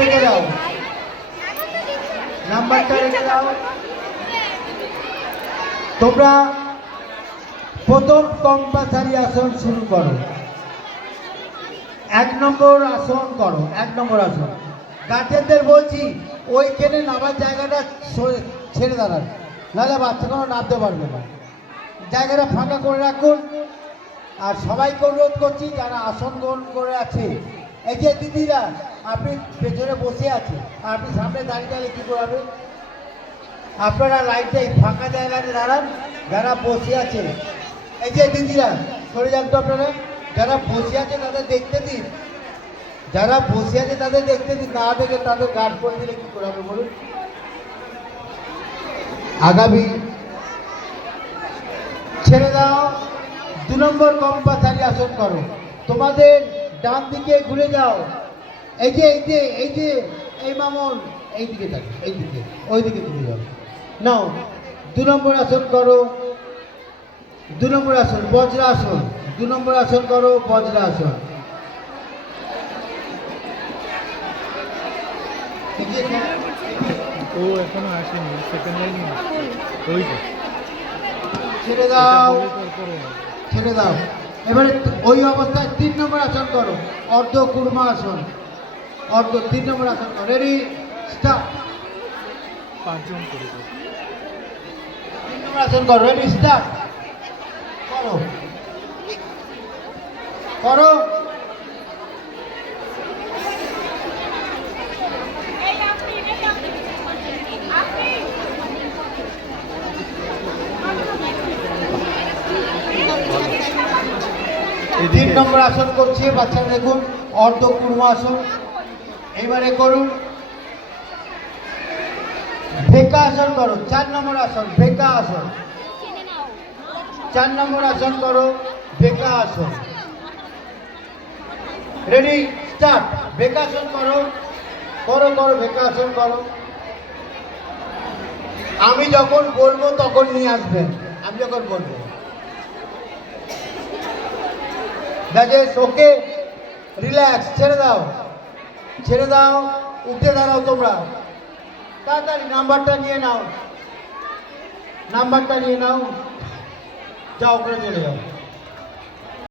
রেখে দাও, নাম্বারটা রেখে দাও। তোমরা প্রথম কম্পালসারি আসন শুরু করো। 1 নম্বর আসন করো, 1 নম্বর আসন। গার্জেনদের বলছি ওইখানে নামার জায়গাটা ছেড়ে দাঁড়ান, নাহলে বাচ্চাগুলো নামতে পারবে না। জায়গাটা ফাঁকা করে রাখুন। আর সবাইকে অনুরোধ করছি যারা আসন গ্রহণ করে আছে, এই যে দিদিরা আপনি পেছনে বসে আছে আর আপনি সামনে দাঁড়িয়ে দাঁড়িয়ে কী করাবে? আপনারা লাইনটা এই ফাঁকা জায়গাতে দাঁড়ান। যারা বসে আছে, এই যে দিদিরা সরে যান তো আপনারা। যারা বসে আছে তাদের দেখতে দিন, যারা বসে আছে তাদের দেখতে দিন, না দেখে তাদের গার্ড করে দিলে কী করে হবে বলুন? আগামী ছেড়ে দাও। 2 নম্বর কম্পালসারি আসন করো। তোমাদের ডান দিকে ঘুরে যাও। এই যে এই যে এই যে এই মামন এই দিকে থাকে, এই দিকে ওই দিকে ঘুরে যাও। নাও 2 নম্বর আসন করো। 2 নম্বর আসন বজ্রাসন। 2 নম্বর আসন করো বজ্রাসন। ও এখনো আসেনি, সেকেন্ড লাইনে ওই তো ছেড়ে দাও, ছেড়ে দাও। এবারে ওই অবস্থায় 3 নম্বর আসন করো, অর্ধ কুর্মা আসন। অর্ধ 3 নম্বর আসন করো। Ready start. 5 জন করে 3 নম্বর আসন করো। Ready start. করো করো। এদিকে 3 নম্বর আসন করছি, বাচ্চারা দেখুন অর্ধ কুর্মা আসন। এইবারে করুন ভেকা আসন করো। 4 নম্বর আসন ভেকা আসন। 4 নম্বর আসন করো ভেকা আসন। Ready start. ভেকা আসন করো, করো করো ভেকা আসন করো। আমি যখন বলবো তখন নিয়ে আসবেন, আমি যখন বলবো। রাজেশ ওকে, রিল্যাক্স, ছেড়ে দাও, ছেড়ে দাও। উঠে দাঁড়াও তোমরা, তাড়াতাড়ি নাম্বারটা নিয়ে নাও, নাম্বারটা নিয়ে নাও। যাও, ওখানে চলে যাও।